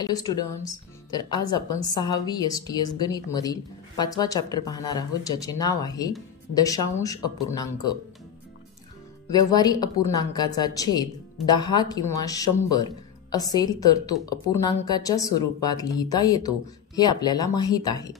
Hello students, तर आज आपण 6वी STS गणित मधील 5वा चॅप्टर पाहणार आहोत, ज्याचे नाव आहे दशांश अपूर्णांक. व्यवहारी अपूर्णांकाचा छेद 10 किंवा 100 असेल तर तो अपूर्णांकाच्या स्वरूपात लिहिता येतो हे आपल्याला माहित आहे.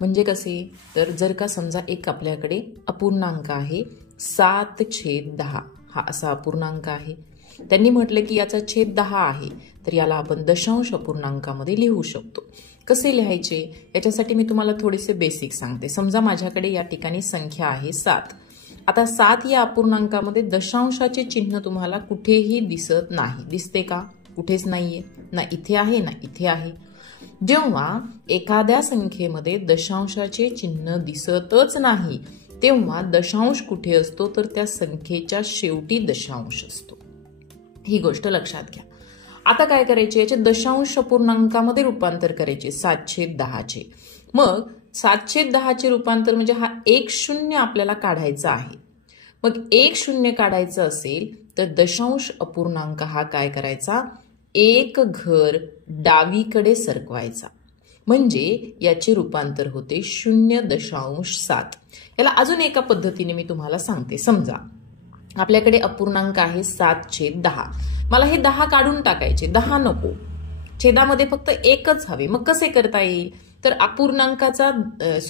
म्हणजे कसे, तर जर का समजा एक आपल्याकडे अपूर्णांक आहे 7/10, हा असा अपूर्णांक आहे. त्यांनी म्हटलं की याचा छेद 10 आहे, तर याला आपण दशांश अपूर्णांकामध्ये लिहू शकतो. कसे लिहायचे याच्यासाठी मी तुम्हाला थोडेसे बेसिक सांगते. समजा माझ्याकडे या ठिकाणी संख्या आहे 7. आता 7 या अपूर्णांकामध्ये दशांशाचे चिन्ह तुम्हाला कुठेही दिसत नाही. दिसते का? कुठेच नाहीये. ना इथे आहे ना इथे आहे. जेव्हा एखाद्या संख्येमध्ये दशांशाचे चिन्ह दिसतच नाही तेव्हा दशांश कुठे असतो, तर त्या संख्येच्या शेवटी दशांश असतो. ही गोष्ट लक्षात घ्या. आता काय करायचे, याचे दशांश अपूर्णांकामध्ये रूपांतर करायचे 7/10चे. मग 7/10चे रूपांतर म्हणजे हा 1 आपल्याला काढायचा आहे. मग 1 काढायचं असेल तर दशांश अपूर्णांक हा काय करायचा, एक घर डावीकडे सरकवायचा, म्हणजे याचे रूपांतर होते 0.7. याला अजून एका पद्धतीने मी तुम्हाला सांगते. समजा आपल्याकडे अपूर्णांक आहे 7/10. मला हे 10 काढून टाकायचे, 10 नको, छेदामध्ये फक्त एकच हवे. मग कसे करता येईल, तर अपूर्णांकाचा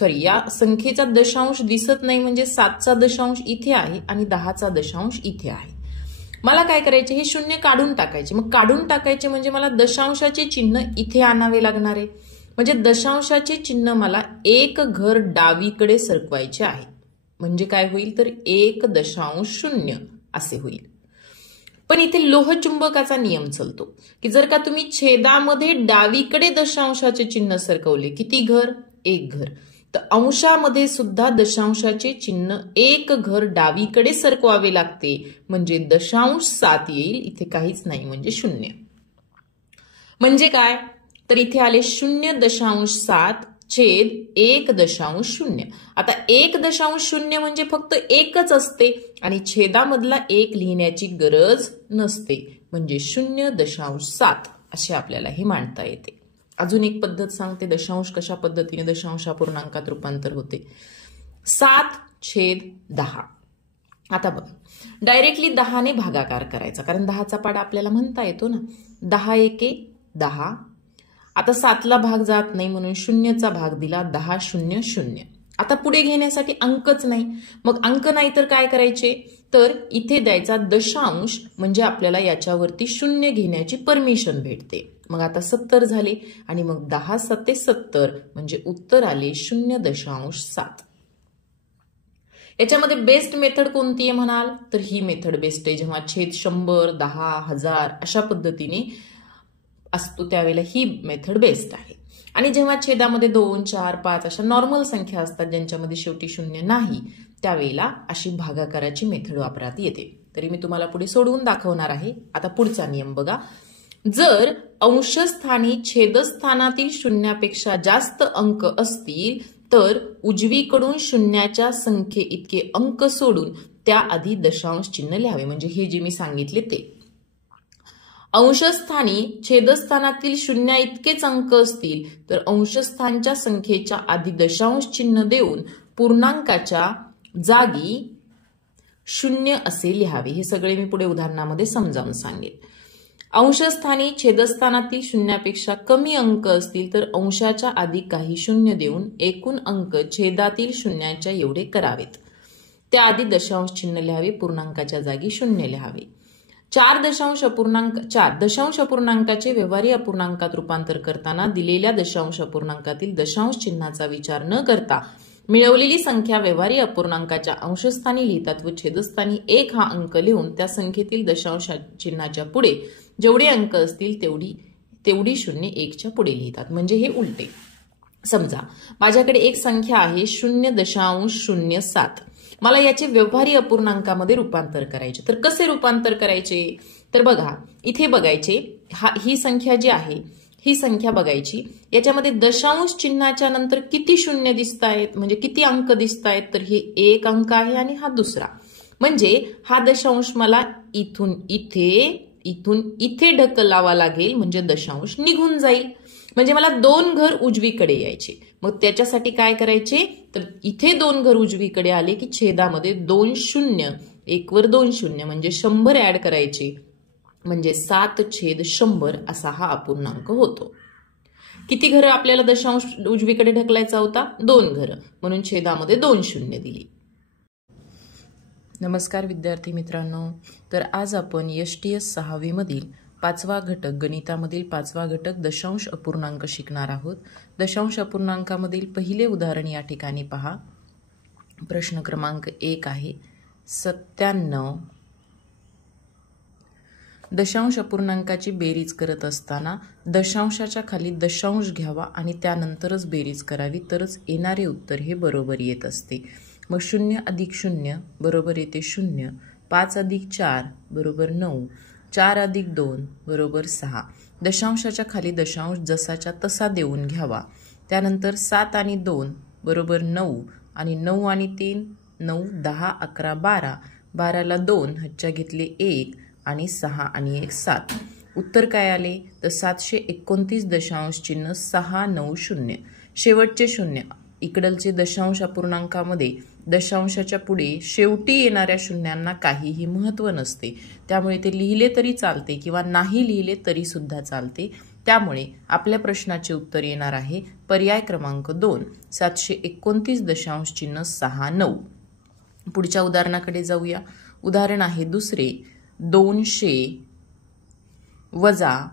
या संख्येचा दशांश दिसत नाही, म्हणजे 7चा दशांश इथे आहे आणि 10चा दशांश इथे आहे. मला काय करायचे, हे 0 काढून टाकायचे. मग काढून टाकायचे म्हणजे मला दशांशाचे चिन्ह इथे आणावे लागणार आहे. म्हणजे दशांशाचे चिन्ह मला एक घर डावीकडे सरकवायचे आहे. म्हणजे काय होईल, तर 1.0 असे होईल. पण इथे लोहचुंबकाचा नियम चालतो की जर का तुम्ही छेदामध्ये डावीकडे दशांशाचे चिन्ह सरकवले, किती घर, एक घर, तर अंशामध्ये सुद्धा दशांशाचे चिन्ह एक घर डावीकडे सरकवावे लागते, म्हणजे दशांश 7 येईल. इथे काहीच नाही म्हणजे 0. म्हणजे काय, तर इथे आले 0.7 छेद 1.0. आता 1.0 म्हणजे फक्त एकच असते आणि छेदामधला 1 लिहिण्याची गरज नसते, म्हणजे 0.7 असे आपल्याला हे मांडता येते. अजून एक पद्धत सांगते दशांश कशा पद्धतीने दशांश अपूर्णांकात रूपांतर होते. 7/10. आता बघ, डायरेक्टली 10ने भागाकार करायचा, कारण 10चा पाडा आपल्याला म्हणता येतो ना. 10 एके 10. आता 7ला भाग जात नाही म्हणून 0चा भाग दिला, 10/0. आता पुढे घेण्यासाठी अंकच नाही. मग अंक नाही तर काय करायचे, तर इथे द्यायचा दशांश, म्हणजे आपल्याला याच्यावरती 0 घेण्याची परमिशन भेटते. मग आता 70 झाले आणि मग 10×7 = 70, म्हणजे उत्तर आले 0.7. याच्यामध्ये बेस्ट मेथड कोणती आहे म्हणाल, तर ही मेथड बेस्ट आहे. जेव्हा छेद 100, 10, 1000 अशा पद्धतीने असतो त्यावेळेला ही मेथड बेस्ट आहे. आणि जेव्हा छेदामध्ये 2, 4, 5 अशा नॉर्मल संख्या असतात ज्यांच्यामध्ये शेवटी 0 नाही, त्यावेळेला अशी भागाकाराची मेथड वापरात येते. तरी मी तुम्हाला पुढे सोडवून दाखवणार आहे. आता पुढचा नियम बघा. जर अंशस्थानी छेदस्थानातील 0पेक्षा जास्त अंक असतील तर उजवीकडून 0च्या संख्ये इतके अंक सोडून त्याआधी दशांश चिन्ह लिहावे. म्हणजे हे जे मी सांगितले ते, अंशस्थानी छेदस्थानातील 0 इतकेच अंक असतील तर अंशस्थानच्या संख्येच्या आधी दशांश चिन्ह देऊन पूर्णांकाच्या जागी 0 असे लिहावे. हे सगळे मी पुढे उदाहरणामध्ये समजावून सांगेन. अंशस्थानी छेदस्थानातील 0पेक्षा कमी अंक असतील तर अंशाच्या आधी काही 0 देऊन एकूण अंक छेदातील 0च्या एवढे करावेत. त्याआधी दशांश चिन्ह लिहावे, पूर्णांकाच्या जागी 0 लिहावे. 4 दशांश अपूर्णांकाचे व्यवहारी अपूर्णांकात रूपांतर करताना दिलेल्या दशांश अपूर्णांकातील दशांश चिन्हाचा विचार न करता मिळवलेली संख्या व्यवहारी अपूर्णांकाच्या अंशस्थानी लिहितात व छेदस्थानी 1 हा अंक लिहून त्या संख्येतील दशांश चिन्हाच्या पुढे जेवढे अंक असतील तेवढी 0 1च्या पुढे लिहितात. म्हणजे हे उलटे. समजा माझ्याकडे एक संख्या आहे 0.07. मला याचे व्यवहारी अपूर्णांकामध्ये रूपांतर करायचे. तर कसे रूपांतर करायचे, तर बघा इथे बघायचे, ही संख्या जी आहे ही संख्या बघायची, याच्यामध्ये दशांश चिन्हाच्या नंतर किती 0 दिसत आहेत, म्हणजे किती अंक दिसत आहेत, तर हे एक अंक आहे आणि हा दुसरा. म्हणजे हा दशांश मला इथून इथे इथून इथे ढकलावा लागेल म्हणजे दशांश निघून जाईल. म्हणजे मला 2 घर उजवीकडे यायचे. मग त्याच्यासाठी काय करायचे, तर इथे 2 घर उजवीकडे आले की छेदामध्ये 2 शून्य, 1 वर 2 शून्य म्हणजे 100 ऍड करायचे. म्हणजे 7/100 असा हा अपूर्णांक होतो. किती घरं आपल्याला दशांश उजवीकडे ढकलायचा होता, 2 घरं, म्हणून छेदामध्ये 2 शून्य दिली. नमस्कार विद्यार्थी मित्रांनो, तर आज आपण STS 6वी मधील 5वा घटक गणितामधील 5वा घटक दशांश अपूर्णांक शिकणार आहोत. दशांश अपूर्णांकामधील पहिले उदाहरण या ठिकाणी पहा. प्रश्न क्रमांक 1 आहे 97. दशांश अपूर्णांकाची बेरीज करत असताना दशांशाच्या खाली दशांश घ्यावा आणि त्यानंतरच बेरीज करावी, तरच येणारे उत्तर हे बरोबर येत असते. मग 0 अधिक 0 बरोबर येते 0, 5 अधिक 4 बरोबर 9, 4 अधिक 2 बरोबर 6. दशांशाच्या खाली दशांश जसाच्या तसा देऊन घ्यावा. त्यानंतर 7 आणि 2 बरोबर 9 आणि 9 आणि 3 9, 10, 11, 12. 12ला 2 हातच्या घेतले 1 आणि 6 आणि 1 7. उत्तर काय आले, तर 729 दशांश चिन्ह 690. शेवटचे शून्य. इकडलचे दशांश अपूर्णांकामध्ये दशांशाच्या पुढे शेवटी येणाऱ्या शून्यांना काहीही महत्त्व नसते, त्यामुळे ते लिहिले तरी चालते किंवा नाही लिहिले तरी सुद्धा चालते. त्यामुळे आपल्या प्रश्नाचे उत्तर येणार आहे पर्याय क्रमांक 2, 729 दशांश चिन्ह 69. पुढच्या उदाहरणाकडे जाऊया. उदाहरण आहे दुसरे 200 वजा.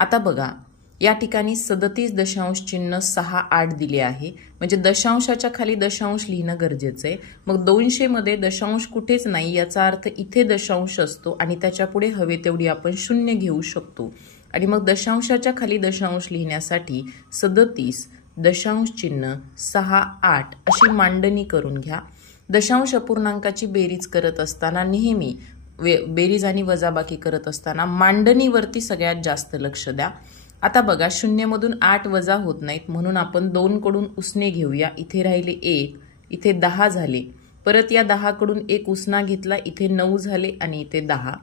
आता बघा, या ठिकाणी 37 दशांश चिन्ह 68 दिले आहे, म्हणजे दशांशाच्या खाली दशांश लिहिणं गरजेचं आहे. मग 200 मध्ये दशांश कुठेच नाही, याचा अर्थ इथे दशांश असतो आणि त्याच्या पुढे हवे तेवढी आपण शून्य घेऊ शकतो. आणि मग दशांशाच्या खाली दशांश लिहिण्यासाठी 37 दशांश चिन्ह 68 अशी मांडणी करून घ्या. दशांश अपूर्णांकाची बेरीज करत असताना नेहमी बेरीज आणि वजाबाकी करत असताना मांडणीवरती सगळ्यात जास्त लक्ष द्या. आता बघा, 0 मधून 8 वजा होत नाहीत, म्हणून आपण 2 कडून उसने घेऊया. इथे राहिले 1, इथे 10 झाले. परत या 10 कडून 1 उसना घेतला, इथे 9 झाले आणि इथे 10.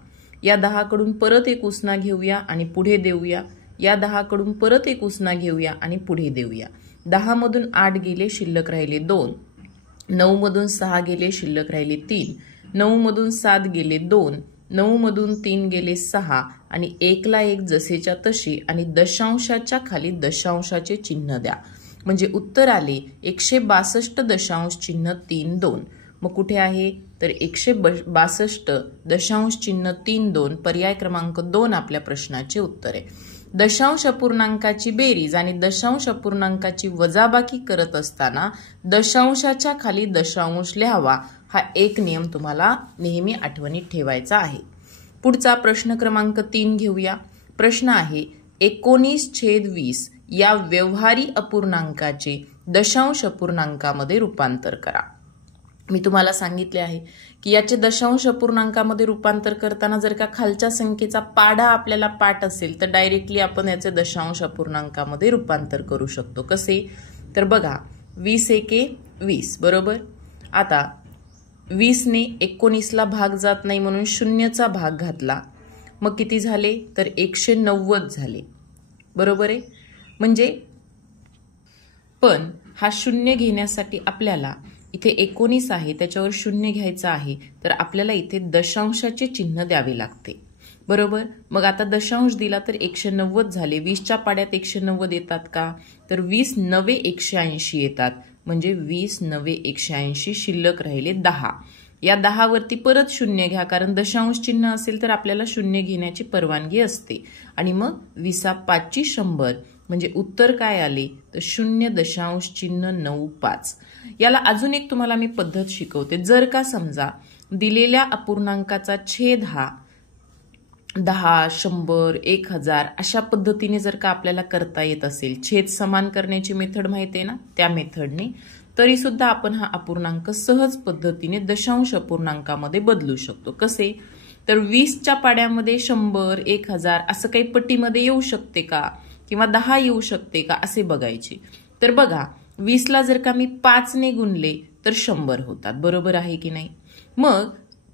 या 10 कडून परत 1 उसना घेऊया आणि पुढे देऊया. या 10 कडून परत 1 उसना घेऊया आणि पुढे देऊया. 10 मधून 8 गेले, शिल्लक राहिले 2. 9 मधून 6 गेले, शिल्लक राहिले 3. 9 मधून 7 गेले 2. 9 मधून 3 गेले 6 आणि 1ला 1 जसेच्या तशी आणि दशांशाच्या खाली दशांशाचे चिन्ह द्या. म्हणजे उत्तर आले 162 दशांश चिन्ह 32. मग कुठे आहे, तर 162 दशांश चिन्ह 32 पर्याय क्रमांक 2 आपल्या प्रश्नाचे उत्तर आहे. दशांश अपूर्णांकाची बेरीज आणि दशांश अपूर्णांकाची वजाबाकी करत असताना दशांशाच्या खाली दशांश लिहावा, हा एक नियम तुम्हाला नेहमी आठवणीत ठेवायचा आहे. पुढचा प्रश्न क्रमांक 3 घेऊया. प्रश्न आहे 19/20 या व्यवहारी अपूर्णांकाचे दशांश अपूर्णांकामध्ये रूपांतर करा. मी तुम्हाला सांगितले आहे की याचे दशांश अपूर्णांकामध्ये रूपांतर करताना जर का खालच्या संख्येचा पाढा आपल्याला पाठ असेल तर डायरेक्टली आपण याचे दशांश अपूर्णांकामध्ये रूपांतर करू शकतो. कसे, तर बघा, 20 एके 20 बरोबर. आता 20 ने 19ला भाग जात नाही म्हणून शून्यचा भाग घातला, मग किती झाले, तर 190 झाले बरोबर आहे. म्हणजे पण हा शून्य घेण्यासाठी आपल्याला इथे 19 आहे, त्याच्यावर शून्य घ्यायचा आहे, तर आपल्याला इथे दशांशाचे चिन्ह द्यावे लागते बरोबर. मग आता दशांश दिला तर 190 झाले. 20च्या पाड्यात 190 येतात का, तर 20 9 180 येतात. म्हणजे 20 9 180, शिल्लक राहिले 10. या 10 वरती परत शून्य घ्या, कारण दशांश चिन्ह असेल तर आपल्याला शून्य घेण्याची परवानगी असते. आणि मग 20 5 100 म्हणजे उत्तर काय आले, तर 0.95. याला अजून एक तुम्हाला मी पद्धत शिकवते. जर का समजा दिलेल्या अपूर्णांकाचा छेद हा 10, 100, 1000 अशा पद्धतीने जर का आपल्याला करता येत असेल, छेद समान करण्याची मेथड माहिती आहे ना, त्या मेथडने, तरी सुद्धा आपण हा अपूर्णांक सहज पद्धतीने दशांश अपूर्णांकामध्ये बदलू शकतो. कसे, तर 20च्या पाड्यामध्ये 100, 1000 असं काही पट्टीमध्ये येऊ शकते का, किंवा 10 येऊ शकते का, असे बघायचे. तर बघा, 20ला जर का मी 5 ने गुणले तर 100 होतात, बरोबर आहे की नाही. मग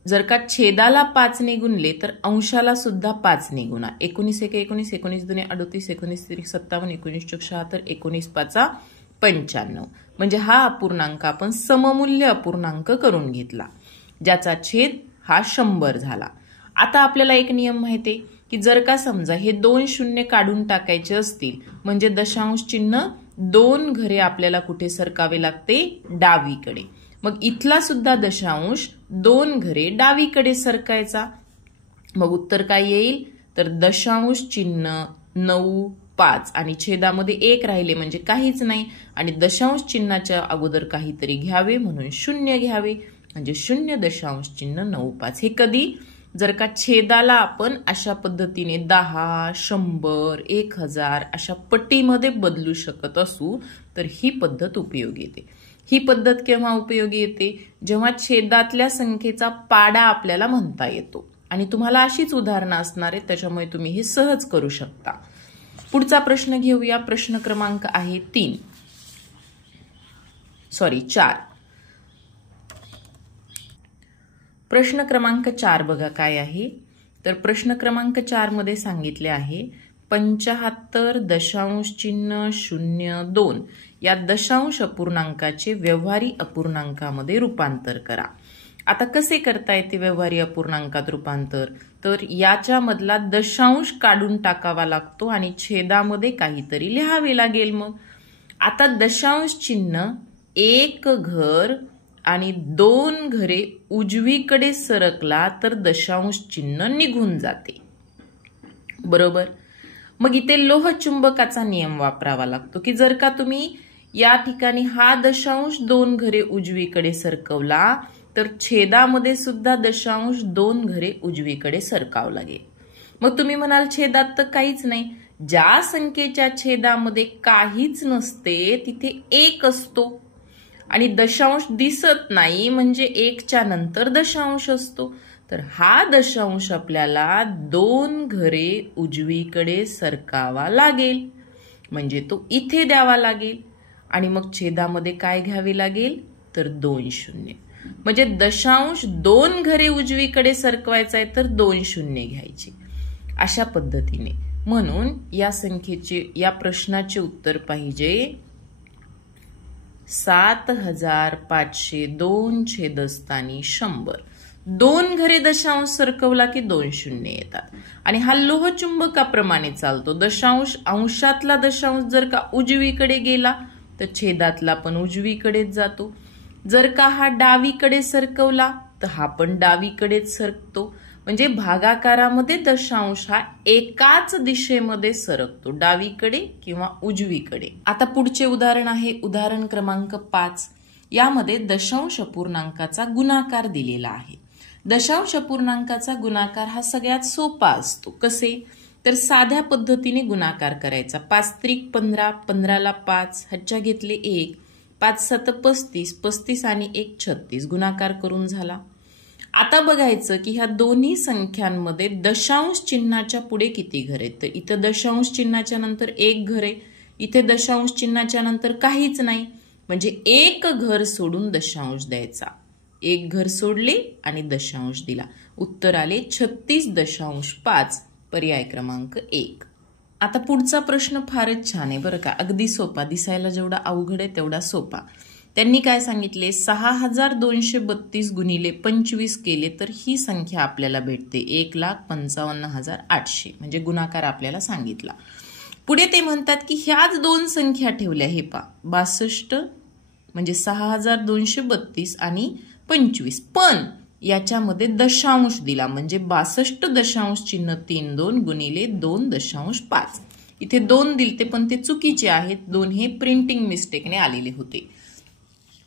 जर का छेदाला 5 ने गुणले तर अंशाला सुद्धा 5 ने गुणा. 19 1 19, 19 2 38, 19 3 57, 19 चौक 76, 19 5 95. म्हणजे हा अपूर्णांक आपण सममूल्य अपूर्णांक करून घेतला, ज्याचा छेद हा 100 झाला. आता आपल्याला एक नियम माहिती आहे की जर का समजा हे 2 शून्य काढून टाकायचे असतील म्हणजे दशांश चिन्ह 2 घरे आपल्याला कुठे सरकावे लागते? डावीकडे. मग इथला सुद्धा दशांश 2 घरे डावीकडे सरकायचा. मग उत्तर काय येईल? तर दशांश चिन्ह 9 5 आणि छेदामध्ये 1 राहिले म्हणजे काहीच नाही, आणि दशांश चिन्हाच्या अगोदर काहीतरी घ्यावे म्हणून 0 घ्यावे, म्हणजे 0.9 5. हे कधी? जर का छेदाला आपण अशा पद्धतीने 10 100 1000 अशा पट्टीमध्ये बदलू शकत असू तर ही पद्धत उपयोगी येते. ही पद्धत केव्हा उपयोगी येते? जेव्हा छेदातल्या संख्येचा पाडा आपल्याला म्हणता येतो. आणि तुम्हाला अशीच उदाहरणं असणार आहेत, त्याच्यामुळे तुम्ही हे सहज करू शकता. पुढचा प्रश्न घेऊया. प्रश्न क्रमांक आहे 4. प्रश्न क्रमांक 4 बघा काय आहे. तर प्रश्न क्रमांक 4 मध्ये सांगितले आहे 75.02 या दशांश अपूर्णांकाचे व्यवहारी अपूर्णांकामध्ये रूपांतर करा. आता कसे करता येते व्यवहारी अपूर्णांकात रूपांतर? तर याच्या मधला दशांश काढून टाकावा लागतो आणि छेदामध्ये काहीतरी लिहावे लागेल. मग आता दशांश चिन्ह 1 घर आणि 2 घरे उजवीकडे सरकला तर दशांश चिन्ह निघून जाते, बरोबर. मग इथे लोहचुंबकाचा नियम वापरावा लागतो की जर का तुम्ही या ठिकाणी हा दशांश 2 घरे उजवीकडे सरकवला तर छेदामध्ये सुद्धा दशांश 2 घरे उजवीकडे सरकावं लागेल. मग तुम्ही म्हणाल छेदात तर काहीच नाही. ज्या संख्येच्या छेदामध्ये काहीच नसते तिथे 1 असतो आणि दशांश दिसत नाही म्हणजे 1च्या नंतर दशांश असतो. तर हा दशांश आपल्याला 2 घरे उजवीकडे सरकावा लागेल, म्हणजे तो इथे द्यावा लागेल. आणि मग छेदामध्ये काय घ्यावे लागेल? तर 2 शून्य. म्हणजे दशांश 2 घरे उजवीकडे सरकवायचा आहे तर 2 शून्य घ्यायचे अशा पद्धतीने. म्हणून या संख्येचे, या प्रश्नाचे उत्तर पाहिजे 7502 छेदस्थानी 100. 2 घरे दशांश सरकवला की 2 शून्य येतात. आणि हा लोहचुंबकाप्रमाणे चालतो. दशांश, अंशातला दशांश जर का उजवीकडे गेला तर छेदातला पण उजवीकडेच जातो. जर का हा डावीकडे सरकवला तर हा पण डावीकडेच सरकतो. म्हणजे भागाकारामध्ये दशांश हा एकाच दिशेमध्ये सरकतो, डावीकडे किंवा उजवीकडे. आता पुढचे उदाहरण आहे उदाहरण क्रमांक 5. यामध्ये दशांश अपूर्णांकाचा गुणाकार दिलेला आहे. दशांश अपूर्णांकाचा गुणाकार हा सगळ्यात सोपा असतो. कसे? तर साध्या पद्धतीने गुणाकार करायचा. 5 त्रिक 15, 15ला 5, हच्चा घेतले 1, 5 7 35, 35 आणि 1 36, गुणाकार करून झाला. आता बघायचं की ह्या दोन्ही संख्यांमध्ये दशांश चिन्हाच्या पुढे किती घर आहेत. तर इथं दशांश चिन्हाच्या नंतर 1 घर आहे, इथे दशांश चिन्हाच्या नंतर काहीच नाही, म्हणजे 1 घर सोडून दशांश द्यायचा. 1 घर सोडले आणि दशांश दिला. उत्तर आले 36.5, पर्याय क्रमांक 1. आता पुढचा प्रश्न फारच छान आहे बरं का, अगदी सोपा. दिसायला जेवढा अवघड आहे तेवढा सोपा. त्यांनी काय सांगितले 6232 गुणिले 25 केले तर ही संख्या आपल्याला भेटते 1,55,800, म्हणजे गुणाकार आपल्याला सांगितला. पुढे ते म्हणतात की ह्याच 2 संख्या ठेवल्या. हे पा 62 म्हणजे 6232 आणि 25, पण याच्यामध्ये दशांश दिला म्हणजे 62.32 गुणिले 2.5. इथे 2 दिलते पण ते चुकीचे आहेत. 2 हे प्रिंटिंग मिस्टेकने आलेले होते.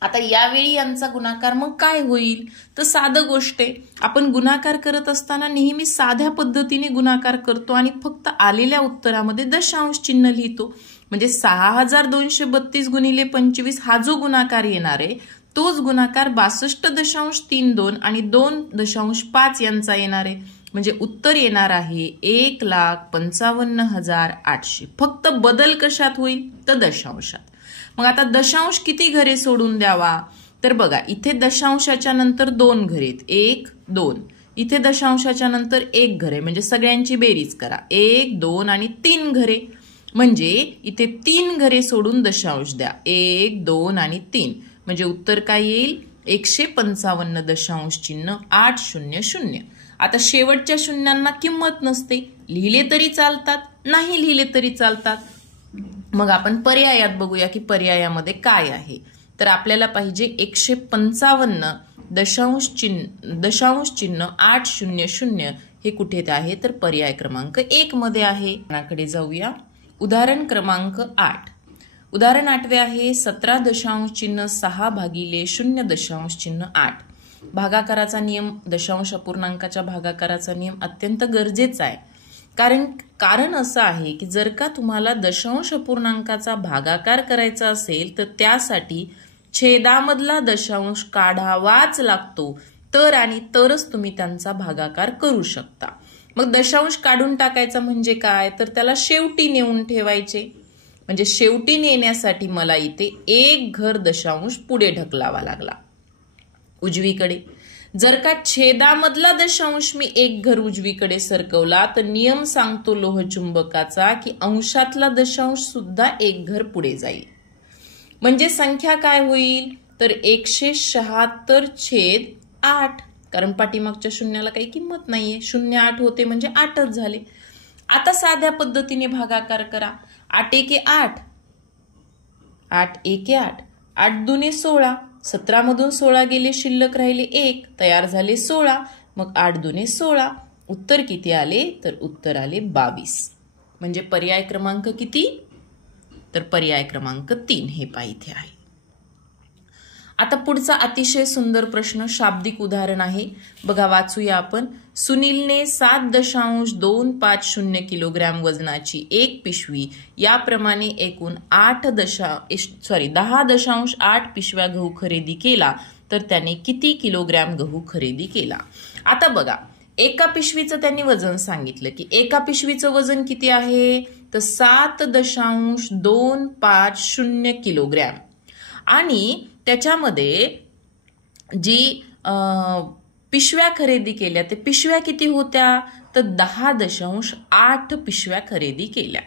आता यावेळी यांचा गुणाकार मग काय होईल? तर साधं गोष्ट आहे. आपण गुणाकार करत असताना नेहमी साध्या पद्धतीने गुणाकार करतो आणि फक्त आलेल्या उत्तरामध्ये दशांश चिन्ह लिहितो. म्हणजे 6232 गुणिले 25 हा जो गुणाकार येणार आहे तोच गुणाकार 62.32 आणि 2.5 यांचा येणार आहे. म्हणजे उत्तर येणार आहे 1,55,800. फक्त बदल कशात होईल? तर दशांशात. मग आता दशांश किती घरे सोडून द्यावा? तर बघा इथे दशांशाच्या नंतर 2 घरे आहेत, 1 2. इथे दशांशाच्या नंतर 1 घर आहे म्हणजे सगळ्यांची बेरीज करा. 1, 2 आणि 3 घरे म्हणजे इथे 3 घरे सोडून दशांश द्या. 1, 2 आणि 3 म्हणजे उत्तर काय येईल 155.800. आता शेवटच्या शून्यांना किंमत नसते, लिहिले तरी चालतात, नाही लिहिले तरी चालतात. मग आपण पर्यायात बघूया की पर्यायामध्ये काय आहे. तर आपल्याला पाहिजे 155.800 हे कुठे आहे तर पर्याय क्रमांक 1 मध्ये आहे. कडे जाऊया. उदाहरण क्रमांक 8. उदाहरण 8वे आहे 17.6 भागिले 0.8. भागाकाराचा नियम, दशांश अपूर्णांकाच्या भागाकाराचा नियम अत्यंत गरजेचा आहे. कारण असं आहे की जर का तुम्हाला दशांश अपूर्णांकाचा भागाकार करायचा असेल तर त्यासाठी छेदामधला दशांश काढावाच लागतो, तर आणि तरच तुम्ही त्यांचा भागाकार करू शकता. मग दशांश काढून टाकायचा म्हणजे काय तर त्याला शेवटी नेऊन ठेवायचे. म्हणजे शेवटी नेण्यासाठी मला इथे 1 घर दशांश पुढे ढकलावा लागला उजवीकडे. जर का छेदामधला दशांश मी 1 घर उजवीकडे सरकवला तर नियम सांगतो लोहचुंबकाचा की अंशातला दशांश सुद्धा 1 घर पुढे जाईल. म्हणजे संख्या काय होईल तर 176/8. कारण पाठीमागच्या शून्याला काही किंमत नाहीये. 0, 8 होते म्हणजे 8च झाले. आता साध्या पद्धतीने भागाकार करा. 8 एके 8, 8 एके 8, 8 दुने 16, 17 मधून 16 गेले, शिल्लक राहिले 1, तयार झाले 16. मग 8 दुने 16. उत्तर किती आले तर उत्तर आले 22. म्हणजे पर्याय क्रमांक किती तर पर्याय क्रमांक 3 हे पाहिजे आहे. आता पुढचा अतिशय सुंदर प्रश्न, शाब्दिक उदाहरण आहे. बघा वाचूया आपण. सुनीलने 7.250 किलोग्रॅम वजनाची एक पिशवी याप्रमाणे एकूण 10.8 पिशव्या गहू खरेदी केला तर त्याने किती किलोग्रॅम गहू खरेदी केला. आता बघा एका पिशवीचं त्यांनी वजन सांगितलं की एका पिशवीचं वजन किती आहे तर 7.250 किलोग्रॅम आणि त्याच्यामध्ये जी पिशव्या खरेदी केल्या ते पिशव्या किती होत्या तर 10.8 पिशव्या खरेदी केल्या.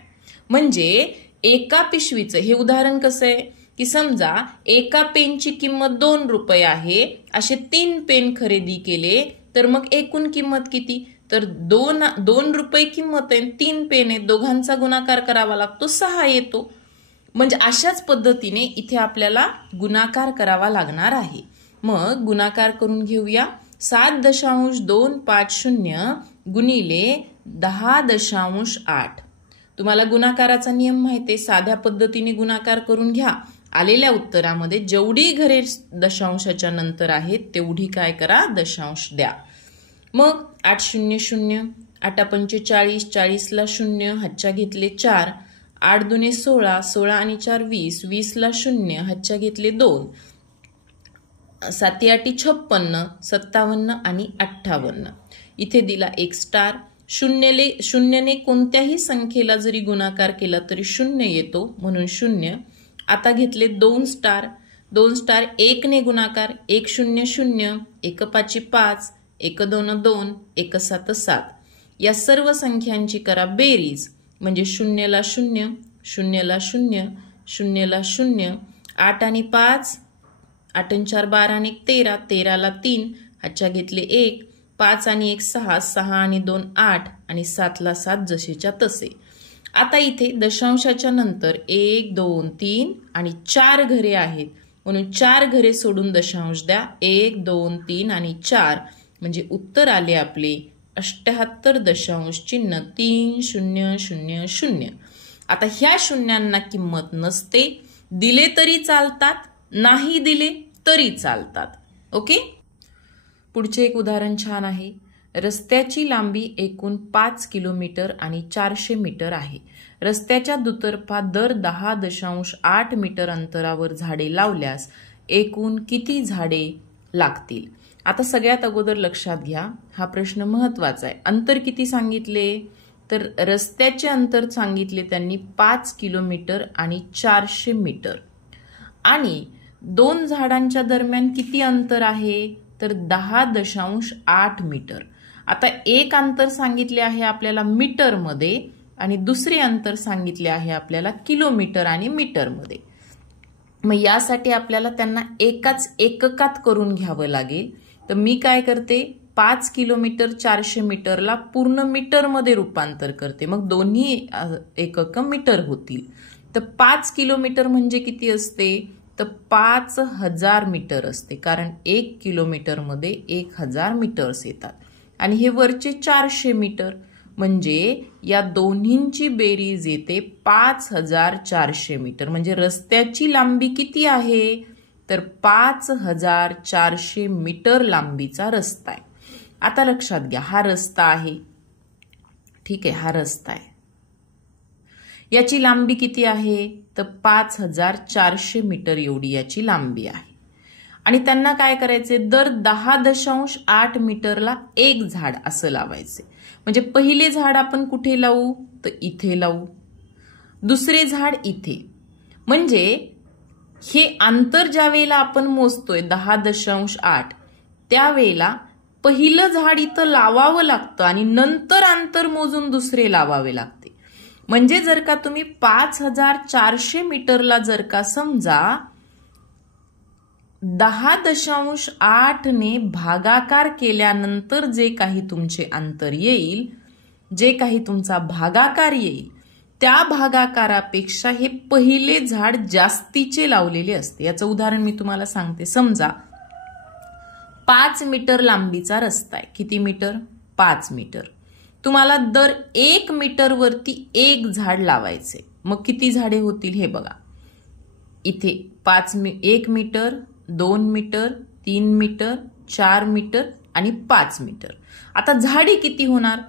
म्हणजे एका पिशवीचं हे उदाहरण कसं आहे की समजा एका पेनची किंमत 2 रुपये आहे, असे 3 पेन खरेदी केले तर मग एकूण किंमत किती तर 2 रुपये किंमत आहे, 3 पेन आहेत, दोघांचा गुणाकार करावा लागतो, 6 येतो. म्हणजे अशाच पद्धतीने इथे आपल्याला गुणाकार करावा लागणार आहे. मग गुणाकार करून घेऊया. 7.250 गुणिले 10.8. तुम्हाला गुणाकाराचा नियम माहिती आहे, साध्या पद्धतीने गुणाकार करून घ्या. आलेल्या उत्तरामध्ये जेवढी घरे दशांशाच्या नंतर आहेत तेवढी काय करा दशांश द्या. मग 8 0 0, 8 45, 40ला 0, हातच्या घेतले 4, 8 दुने 16, 16 आणि 4 20, 20ला 0, हातच्या घेतले 2, 7 8 56, 57 आणि 58. इथे दिला 1 स्टार. शून्यने कोणत्याही संख्येला जरी गुणाकार केला तरी 0 येतो म्हणून 0. आता घेतले 2 स्टार. 2 स्टार 1 ने गुणाकार 1 0 0, 1 5 5, 1 2 2, 1 7 7. या सर्व संख्यांची करा बेरीज म्हणजे 0ला 0, 0ला 0, 0ला 0, 8 आणि 5, 8 आणि 4 12 आणि 13, 13ला 3, हातच्या घेतले 1, 5 आणि 1 6, 6 आणि 2 8 आणि 7ला 7 जसेच्या तसे. आता इथे दशांशाच्या नंतर 1 2 3 आणि 4 घरे आहेत म्हणून 4 घरे सोडून दशांश द्या. 1 2 3 आणि 4 म्हणजे उत्तर आले आपले 78.300. आता ह्या शून्यांना किंमत नसते, दिले तरी चालतात, नाही दिले तरी चालतात. ओके. पुढचे एक उदाहरण छान आहे. रस्त्याची लांबी एकूण 5 किलोमीटर आणि 400 मीटर आहे. रस्त्याच्या दुतर्फा दर 10.8 मीटर अंतरावर झाडे लावल्यास एकूण किती झाडे लागतील. आता सगळ्यात अगोदर लक्षात घ्या, हा प्रश्न महत्वाचा आहे. अंतर किती सांगितले तर रस्त्याचे अंतर सांगितले त्यांनी 5 किलोमीटर आणि 400 मीटर आणि 2 झाडांच्या दरम्यान किती अंतर आहे तर 10.8 मीटर. आता एक अंतर सांगितले आहे आपल्याला मीटरमध्ये आणि दुसरे अंतर सांगितले आहे आपल्याला किलोमीटर आणि मीटरमध्ये. मग यासाठी आपल्याला त्यांना एकाच एककात करून घ्यावं लागेल. तर मी काय करते, 5 किलोमीटर 400 मीटरला पूर्ण मीटरमध्ये रूपांतर करते. मग दोन्ही एकक मीटर होतील. तर 5 किलोमीटर म्हणजे किती असते, तर 5000 मीटर असते. कारण 1 किलोमीटरमध्ये 1000 मीटर्स येतात आणि हे वरचे 400 मीटर म्हणजे या दोन्हींची बेरीज येते 5400 मीटर. म्हणजे रस्त्याची लांबी किती आहे, तर 5400 मीटर लांबीचा रस्ता आहे. आता लक्षात घ्या, हा रस्ता आहे, ठीक आहे, हा रस्ता आहे. याची लांबी किती आहे, तर 5400 मीटर एवढी याची लांबी आहे. आणि त्यांना काय करायचे, दर 10.8 मीटरला एक झाड असं लावायचे. म्हणजे पहिले झाड आपण कुठे लावू, तर इथे लावू, दुसरे झाड इथे. म्हणजे हे अंतर ज्या वेळेला आपण मोजतोय 10.8, त्यावेळेला पहिलं झाड इथं लावावं लागतं आणि नंतर अंतर मोजून दुसरे लावावे लागते. म्हणजे जर का तुम्ही 5400 मीटरला जर का समजा 10.8 ने भागाकार केल्यानंतर जे काही तुमचे अंतर येईल, जे काही तुमचा भागाकार येईल, त्या भागाकारापेक्षा हे पहिले झाड जास्तीचे लावलेले असते. याचं उदाहरण मी तुम्हाला सांगते. समजा 5 मीटर लांबीचा रस्ता आहे. किती मीटर, 5 मीटर. तुम्हाला दर 1 मीटर वरती एक झाड लावायचे. मग किती झाडे होतील हे बघा. इथे 1 मीटर, 2 मीटर, 3 मीटर, 4 मीटर आणि 5 मीटर. आता झाडे किती होणार,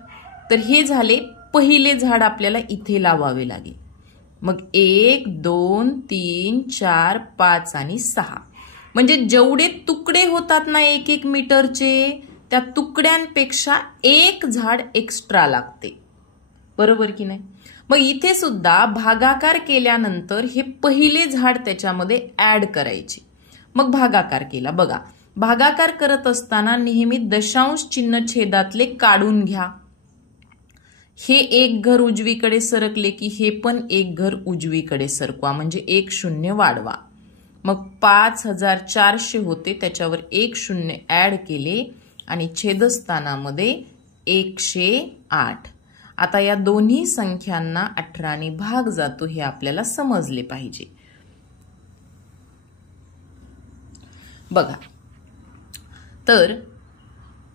तर हे झाले पहिले झाड आपल्याला इथे लावावे लागेल. मग 1, 2, 3, 4, 5 आणि 6. म्हणजे जेवढे तुकडे होतात ना 1-1 मीटरचे, त्या तुकड्यांपेक्षा एक झाड एक्स्ट्रा लागते. बरोबर की नाही. मग इथे सुद्धा भागाकार केल्यानंतर हे पहिले झाड त्याच्यामध्ये ऍड करायचे. मग भागाकार केला. बघा, भागाकार करत असताना नेहमी दशांश चिन्ह छेदातले काढून घ्या. हे एक घर उजवीकडे सरकले की हे पण एक घर उजवीकडे सरकवा. म्हणजे 1 शून्य वाढवा. मग 5400 होते, त्याच्यावर 1 शून्य ऍड केले आणि छेदस्थानामध्ये 108. आता या दोन्ही संख्यांना 18 ने भाग जातो हे आपल्याला समजले पाहिजे. बघा, तर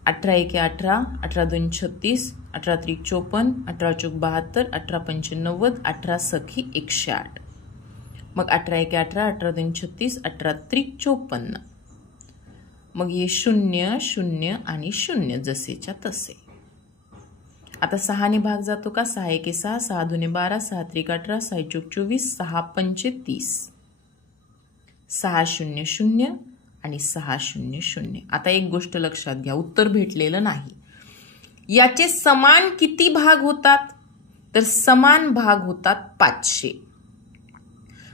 18 × 18, 18 × 2 = 36, 18 × 3 = 54, 18 × 4 = 72, 18 × 5 = 90, 18 सखी 108. मग 18 × 18, 18 × 2 = 36, 18 × 3 = 54. मग हे 0 0 आणि 0 जसेच्या तसे. आता 6 ने भाग जातो का, 6 × 1 = 6, 6 × 2 = 12, 6 × 3 = 18, 6 × 4 = 24, 6 × 5 = 30, 6 0 0 आणि 6 0 0. आता एक गोष्ट लक्षात घ्या, उत्तर भेटलेलं नाही. याचे समान किती भाग होतात, तर समान भाग होतात 500.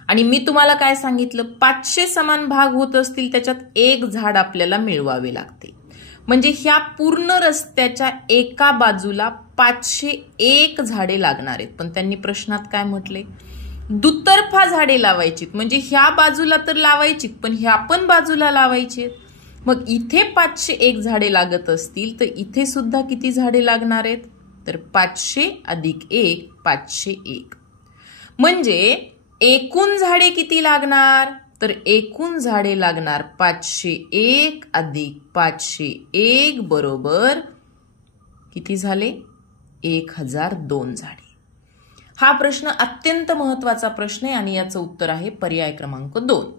आणि मी तुम्हाला काय सांगितलं, 500 समान भाग होत असतील त्याच्यात एक झाड आपल्याला मिळवावे लागते. म्हणजे ह्या पूर्ण रस्त्याच्या एका बाजूला 501 झाडे लागणार आहेत. पण त्यांनी प्रश्नात काय म्हटले, दुतर्फा झाडे लावायचीत. म्हणजे ह्या बाजूला तर लावायचीत पण ह्या पण बाजूला लावायचीत. मग इथे 501 झाडे लागत असतील तर इथे सुद्धा किती झाडे लागणार आहेत, तर 500 + 1 501. म्हणजे एकूण झाडे किती लागणार, तर एकूण झाडे लागणार 501 + 501 बरोबर किती झाले, 1002 झाडे. हा प्रश्न अत्यंत महत्वाचा प्रश्न आहे आणि याचं उत्तर आहे पर्याय क्रमांक 2.